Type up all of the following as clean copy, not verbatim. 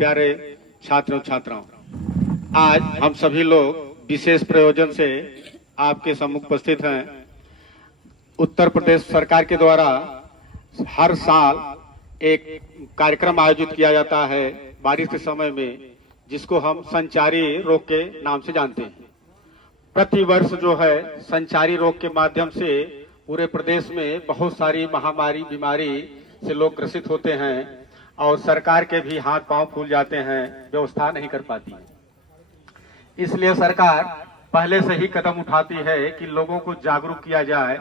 प्यारे छात्रों छात्राओं, आज हम सभी लोग विशेष प्रयोजन से आपके सम्मुख उपस्थित हैं। उत्तर प्रदेश सरकार के द्वारा हर साल एक कार्यक्रम आयोजित किया जाता है बारिश के समय में, जिसको हम संचारी रोग के नाम से जानते हैं। प्रति वर्ष जो है संचारी रोग के माध्यम से पूरे प्रदेश में बहुत सारी महामारी बीमारी से लोग ग्रसित होते हैं और सरकार के भी हाथ पांव फूल जाते हैं, व्यवस्था नहीं कर पाती। इसलिए सरकार पहले से ही कदम उठाती है कि लोगों को जागरूक किया जाए।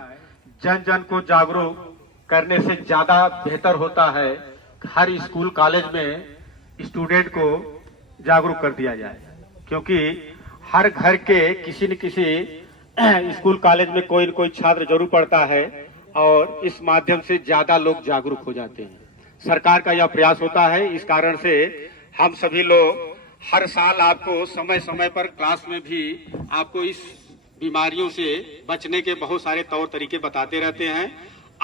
जन जन को जागरूक करने से ज्यादा बेहतर होता है हर स्कूल कॉलेज में स्टूडेंट को जागरूक कर दिया जाए, क्योंकि हर घर के किसी न किसी स्कूल कॉलेज में कोई न कोई छात्र जरूर पढ़ता है और इस माध्यम से ज्यादा लोग जागरूक हो जाते हैं। सरकार का यह प्रयास होता है। इस कारण से हम सभी लोग हर साल आपको समय समय पर क्लास में भी आपको इस बीमारियों से बचने के बहुत सारे तौर तरीके बताते रहते हैं।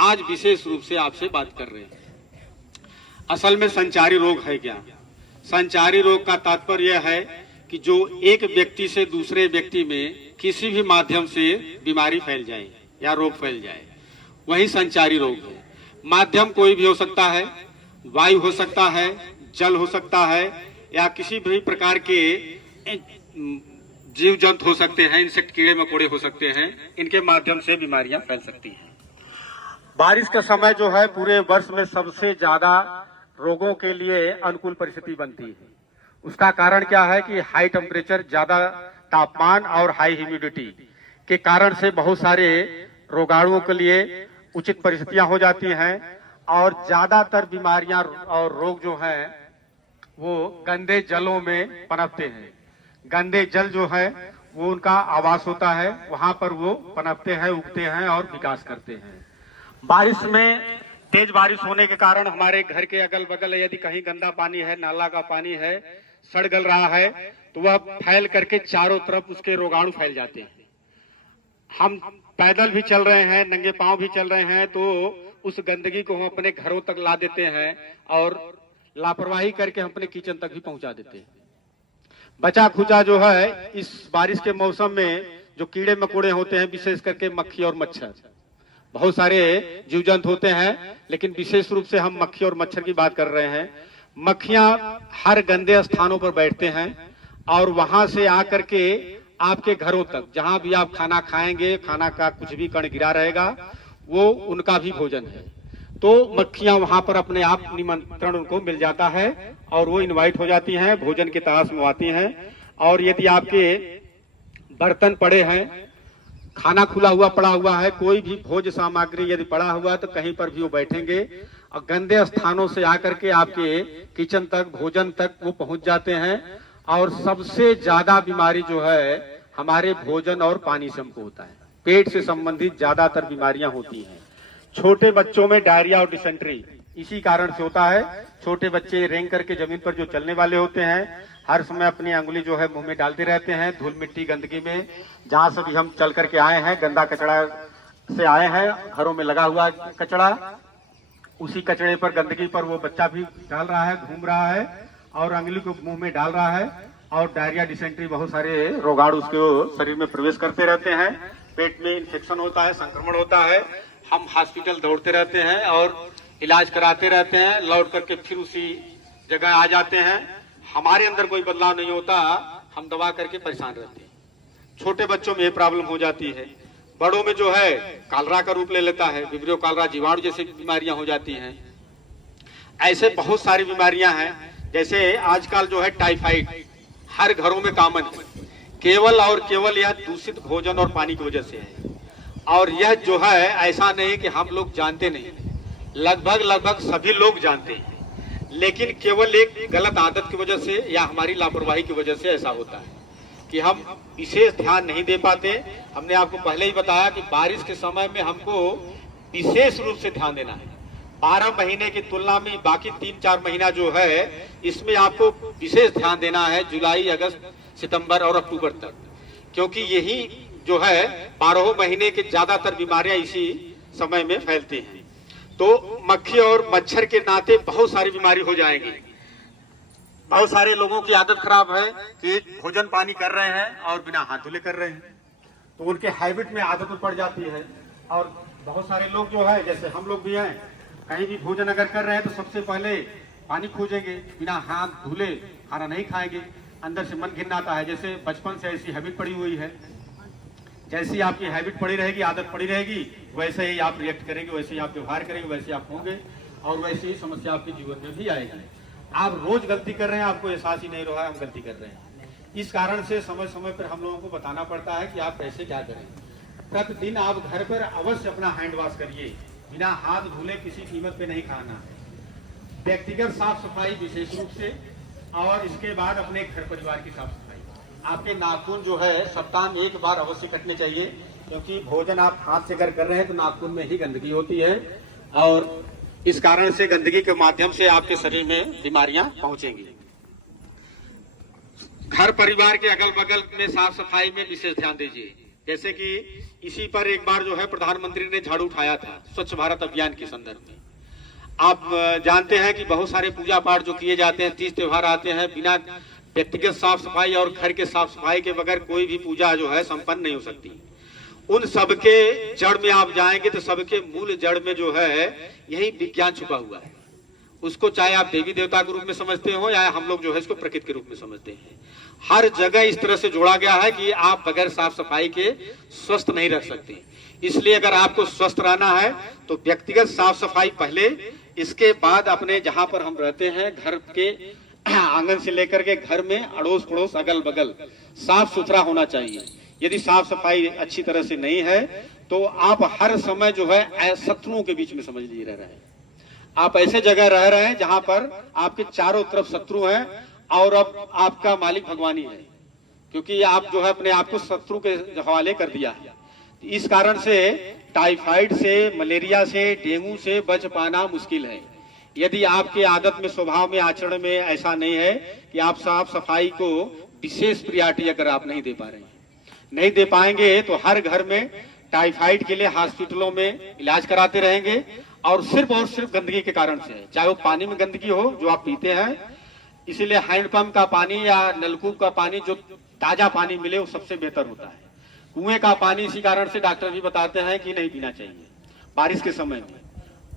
आज विशेष रूप से आपसे बात कर रहे हैं। असल में संचारी रोग है क्या? संचारी रोग का तात्पर्य यह है कि जो एक व्यक्ति से दूसरे व्यक्ति में किसी भी माध्यम से बीमारी फैल जाए या रोग फैल जाए, वही संचारी रोग है। माध्यम कोई भी हो सकता है, वायु हो सकता है, जल हो सकता है, या किसी भी प्रकार के जीव जंतु हो सकते हैं, इंसेक्ट कीड़े मकोड़े हो सकते हैं। इनके माध्यम से बीमारियां फैल सकती हैं। बारिश का समय जो है पूरे वर्ष में सबसे ज्यादा रोगों के लिए अनुकूल परिस्थिति बनती है। उसका कारण क्या है कि हाई टेम्परेचर, ज्यादा तापमान और हाई ह्यूमिडिटी के कारण से बहुत सारे रोगाणुओं के लिए उचित परिस्थितियां हो जाती हैं और ज्यादातर बीमारियां और रोग जो हैं वो गंदे जलों में पनपते हैं। गंदे जल जो है वो उनका आवास होता है, वहां पर वो पनपते हैं, उगते हैं और विकास करते हैं। बारिश में तेज बारिश होने के कारण हमारे घर के अगल बगल यदि कहीं गंदा पानी है, नाला का पानी है, सड़ गल रहा है, तो वह फैल करके चारों तरफ उसके रोगाणु फैल जाते हैं। हम पैदल भी चल रहे हैं, नंगे पांव भी चल रहे हैं, तो उस गंदगी को हम अपने घरों तक ला देते हैं और लापरवाही करके हम अपने किचन तक भी पहुंचा देते हैं। बचा खुचा जो है इस बारिश के मौसम में जो कीड़े मकोड़े होते हैं, विशेष करके मक्खी और मच्छर, बहुत सारे जीव जंतु होते हैं, लेकिन विशेष रूप से हम मक्खी और मच्छर की बात कर रहे हैं। मक्खियां हर गंदे स्थानों पर बैठते हैं और वहां से आकर के आपके घरों तक, जहां भी आप खाना खाएंगे, खाना का कुछ भी कण गिरा रहेगा, वो उनका भी भोजन है। तो मक्खियां वहां पर अपने आप निमंत्रण उनको मिल जाता है और वो इनवाइट हो जाती हैं, भोजन की तलाश में आती हैं। और यदि आपके बर्तन पड़े हैं, खाना खुला हुआ पड़ा हुआ है, कोई भी भोज्य सामग्री यदि पड़ा हुआ है, तो कहीं पर भी वो बैठेंगे और गंदे स्थानों से आकर के आपके किचन तक, भोजन तक वो पहुंच जाते हैं। और सबसे ज्यादा बीमारी जो है हमारे भोजन और पानी से हमको होता है। पेट से संबंधित ज्यादातर बीमारियां होती हैं। छोटे बच्चों में डायरिया और डिसेंट्री इसी कारण से होता है। छोटे बच्चे रेंग करके जमीन पर जो चलने वाले होते हैं, हर समय अपनी अंगुली जो है मुंह में डालते रहते हैं, धूल मिट्टी गंदगी में। जहां से भी हम चल करके आए हैं, गंदा कचरा से आए हैं, घरों में लगा हुआ कचरा, उसी कचरे पर, गंदगी पर वो बच्चा भी डाल रहा है, घूम रहा है और अंगुली को मुंह में डाल रहा है और डायरिया, डिसेंट्री, बहुत सारे रोगाणु उसके शरीर में प्रवेश करते रहते हैं। पेट में इन्फेक्शन होता है, संक्रमण होता है। हम हॉस्पिटल दौड़ते रहते हैं और इलाज कराते रहते हैं, लौट करके फिर उसी जगह आ जाते हैं। हमारे अंदर कोई बदलाव नहीं होता, हम दवा करके परेशान रहते हैं। छोटे बच्चों में ये प्रॉब्लम हो जाती है। बड़ों में जो है कॉलरा का रूप ले लेता है, विब्रियो कॉलरा, जीवाणु जैसी बीमारियां हो जाती हैं। ऐसे बहुत सारी बीमारियां हैं। जैसे आजकल जो है टाइफाइड हर घरों में कॉमन है, केवल और केवल यह दूषित भोजन और पानी की वजह से है। और यह जो है ऐसा नहीं कि हम लोग जानते नहीं, लगभग सभी लोग जानते हैं, लेकिन केवल एक गलत आदत की वजह से या हमारी लापरवाही की वजह से ऐसा होता है कि हम विशेष ध्यान नहीं दे पाते। हमने आपको पहले ही बताया कि बारिश के समय में हमको विशेष रूप से ध्यान देना है। 12 महीने की तुलना में बाकी 3-4 महीना जो है इसमें आपको विशेष ध्यान देना है, जुलाई, अगस्त, सितंबर और अक्टूबर तक, क्योंकि यही जो है 12 महीने के ज्यादातर बीमारियां इसी समय में फैलती हैं। तो मक्खी और मच्छर के नाते बहुत सारी बीमारी हो जाएंगी। बहुत सारे लोगों की आदत खराब है कि भोजन पानी कर रहे हैं और बिना हाथ धुले कर रहे हैं, तो उनके हैबिट में आदत में पड़ जाती है। और बहुत सारे लोग जो है, जैसे हम लोग भी हैं, कहीं भी भोजन अगर कर रहे हैं तो सबसे पहले पानी खोजेंगे, बिना हाथ धुले खाना नहीं खाएंगे, अंदर से मन घिन आता है। जैसे बचपन से ऐसी हैबिट पड़ी हुई है, जैसी आपकी हैबिट पड़ी रहेगी, आदत पड़ी रहेगी, वैसे ही आप रिएक्ट करेंगे, वैसे ही आप व्यवहार करेंगे, वैसे आप होंगे और वैसे ही समस्या आपके जीवन में भी आएगी। आप रोज गलती कर रहे हैं, आपको एहसास ही नहीं रहा है हम गलती कर रहे हैं। इस कारण से समय समय पर हम लोगों को बताना पड़ता है कि आप कैसे क्या करें। प्रतिदिन आप घर पर अवश्य अपना हैंड वॉश करिए, बिना हाथ धुले किसी कीमत पे नहीं खाना है। व्यक्तिगत साफ सफाई विशेष रूप से, और इसके बाद अपने घर परिवार की साफ सफाई। आपके नाखून जो है सप्ताह में एक बार अवश्य कटने चाहिए, क्योंकि भोजन आप हाथ से अगर कर रहे हैं तो नाखून में ही गंदगी होती है और इस कारण से गंदगी के माध्यम से आपके शरीर में बीमारियां पहुंचेंगी। घर परिवार के अगल बगल में साफ सफाई में विशेष ध्यान दीजिए। जैसे कि इसी पर एक बार जो है प्रधानमंत्री ने झाड़ू उठाया था स्वच्छ भारत अभियान के संदर्भ में। आप जानते हैं कि बहुत सारे पूजा पाठ जो किए जाते हैं, तीज त्योहार आते हैं, बिना व्यक्तिगत साफ सफाई और घर के साफ सफाई के बगैर कोई भी पूजा जो है संपन्न नहीं हो सकती। उन सबके जड़ में आप जाएंगे तो सबके मूल जड़ में जो है यही विज्ञान छुपा हुआ है। उसको चाहे आप देवी देवता के रूप में समझते हो या हम लोग जो है इसको प्रकृति के रूप में समझते हैं, हर जगह इस तरह से जोड़ा गया है कि आप बगैर साफ सफाई के स्वस्थ नहीं रह सकते। इसलिए अगर आपको स्वस्थ रहना है तो व्यक्तिगत साफ सफाई पहले, इसके बाद अपने जहां पर हम रहते हैं घर के आंगन से लेकर के घर में अड़ोस पड़ोस अगल बगल साफ सुथरा होना चाहिए। यदि साफ सफाई अच्छी तरह से नहीं है तो आप हर समय जो है शत्रुओं के बीच में समझ लिए रह रहे हैं। आप ऐसे जगह रह रहे हैं जहां पर आपके चारों तरफ शत्रु हैं और अब आपका मालिक भगवान ही है, क्योंकि आप जो है अपने आप को शत्रु के हवाले कर दिया है। इस कारण से टाइफाइड से, मलेरिया से, डेंगू से बच पाना मुश्किल है यदि आपके आदत में, स्वभाव में, आचरण में ऐसा नहीं है कि आप साफ सफाई को विशेष प्रियॉरिटी अगर आप नहीं दे पा रहे हैं, नहीं दे पाएंगे तो हर घर में टाइफाइड के लिए हॉस्पिटलों में इलाज कराते रहेंगे और सिर्फ गंदगी के कारण से है। चाहे वो पानी में गंदगी हो जो आप पीते हैं, इसीलिए हैंडपंप का पानी या नलकूप का पानी जो ताजा पानी मिले वो सबसे बेहतर होता है। कुएं का पानी इसी कारण से डॉक्टर भी बताते हैं कि नहीं पीना चाहिए। बारिश के समय में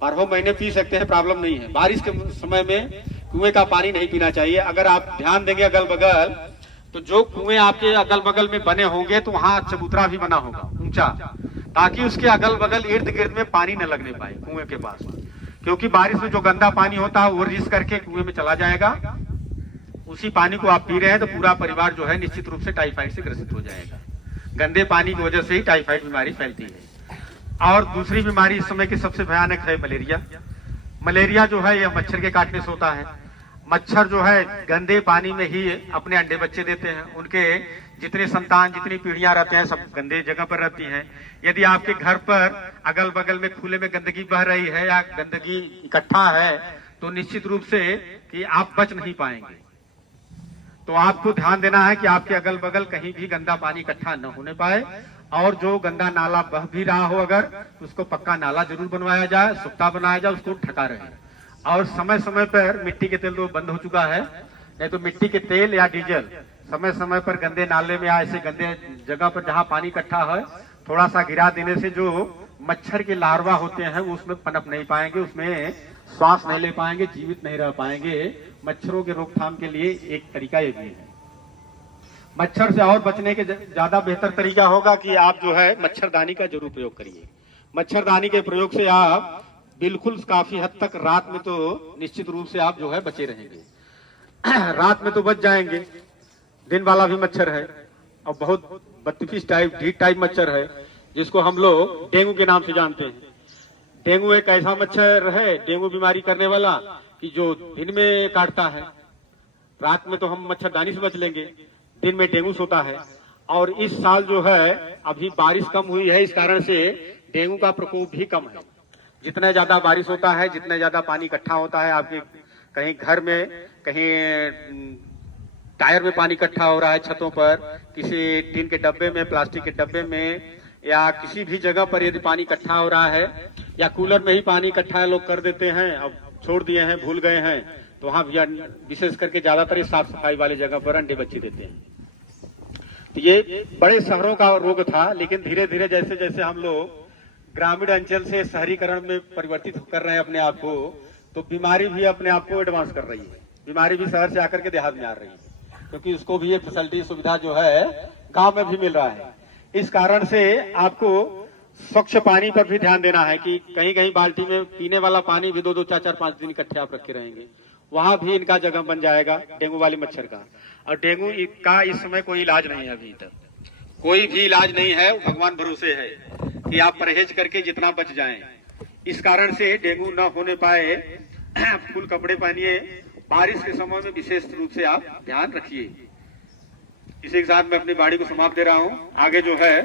12 महीने पी सकते हैं, प्रॉब्लम नहीं है। बारिश के समय में कुएं का पानी नहीं पीना चाहिए। अगर आप ध्यान देंगे अगल बगल तो जो कुएं आपके अगल बगल में बने होंगे तो वहां चबूतरा भी बना होगा ऊंचा, ताकि उसके अगल बगल इर्द गिर्द में पानी न लगने पाए कुएं के पास, क्योंकि बारिश में जो गंदा पानी होता है वो रिस करके कुएं में चला जाएगा। उसी पानी को आप पी रहे हैं तो पूरा परिवार जो है निश्चित रूप से टाइफाइड से ग्रसित हो जाएगा। गंदे पानी की वजह से ही टाइफाइड बीमारी फैलती है। और दूसरी बीमारी इस समय की सबसे भयानक है मलेरिया। मलेरिया जो है यह मच्छर के काटने से होता है। मच्छर जो है गंदे पानी में ही अपने अंडे बच्चे देते हैं। उनके जितने संतान, जितनी पीढ़ियां रहते हैं सब गंदे जगह पर रहती हैं। यदि आपके घर पर अगल बगल में खुले में गंदगी बह रही है या गंदगी इकट्ठा है तो निश्चित रूप से कि आप बच नहीं पाएंगे। तो आपको ध्यान देना है कि आपके अगल बगल कहीं भी गंदा पानी इकट्ठा न होने पाए, और जो गंदा नाला बह भी रहा हो अगर तो उसको पक्का नाला जरूर बनवाया जाए, सुख्ता बनाया जाए, उसको ढका रहे। और समय समय पर मिट्टी के तेल तो बंद हो चुका है, नहीं तो मिट्टी के तेल या डीजल समय समय पर गंदे नाले में या ऐसे गंदे जगह पर जहाँ पानी इकट्ठा है थोड़ा सा गिरा देने से जो मच्छर के लार्वा होते हैं वो उसमें पनप नहीं पाएंगे, उसमें श्वास नहीं ले पाएंगे, जीवित नहीं रह पाएंगे। मच्छरों के रोकथाम के लिए एक तरीका ये भी है। मच्छर से और बचने के ज्यादा बेहतर तरीका होगा कि आप जो है मच्छरदानी का जरूर प्रयोग करिए। मच्छरदानी के प्रयोग से आप बिल्कुल काफी हद तक रात में तो निश्चित रूप से आप जो है बचे रहेंगे। रात में तो बच जाएंगे। दिन वाला भी मच्छर है और बहुत बदतमीज टाइप, ढीठ टाइप मच्छर है जिसको हम लोग डेंगू के नाम से जानते हैं। डेंगू एक ऐसा मच्छर है, डेंगू बीमारी करने वाला, कि जो दिन में काटता है। रात में तो हम मच्छरदानी से बच लेंगे, दिन में डेंगू सोता है। और इस साल जो है अभी बारिश कम हुई है, इस कारण से डेंगू का प्रकोप भी कम है। जितना ज्यादा बारिश होता है, जितना ज्यादा पानी इकट्ठा होता है, आपके कहीं घर में, कहीं टायर में पानी इकट्ठा हो रहा है, छतों पर, किसी टीन के डब्बे में, प्लास्टिक के डब्बे में, या किसी भी जगह पर यदि पानी इकट्ठा हो रहा है, या कूलर में ही पानी इकट्ठा लोग कर देते हैं, अब छोड़ दिए हैं, भूल गए हैं, तो वहाँ भी विशेष करके ज्यादातर साफ सफाई वाली जगह पर अंडे बच्चे देते हैं। तो ये बड़े शहरों का रोग था, लेकिन धीरे धीरे जैसे जैसे हम लोग ग्रामीण अंचल से शहरीकरण में परिवर्तित कर रहे हैं अपने आप को, तो बीमारी भी अपने आप को एडवांस कर रही है। बीमारी भी शहर से आकर के देहात में आ रही है, क्योंकि उसको भी ये फैसिलिटी सुविधा जो है गांव में भी मिल रहा है। इस कारण से आपको स्वच्छ पानी पर भी ध्यान देना है कि कहीं कहीं बाल्टी में पीने वाला पानी भी 2-2, 4-4, 5 दिन इकट्ठे आप रखे रहेंगे, वहां भी इनका जगह बन जाएगा डेंगू वाले मच्छर का। और डेंगू का इस समय कोई इलाज नहीं है, अभी तक कोई भी इलाज नहीं है। भगवान भरोसे है कि आप परहेज करके जितना बच जाएं। इस कारण से डेंगू न होने पाए फुल कपड़े पहनिए, बारिश के समय में विशेष रूप से आप ध्यान रखिए। इसी के साथ मैं अपनी बाड़ी को समाप्त दे रहा हूँ। आगे जो है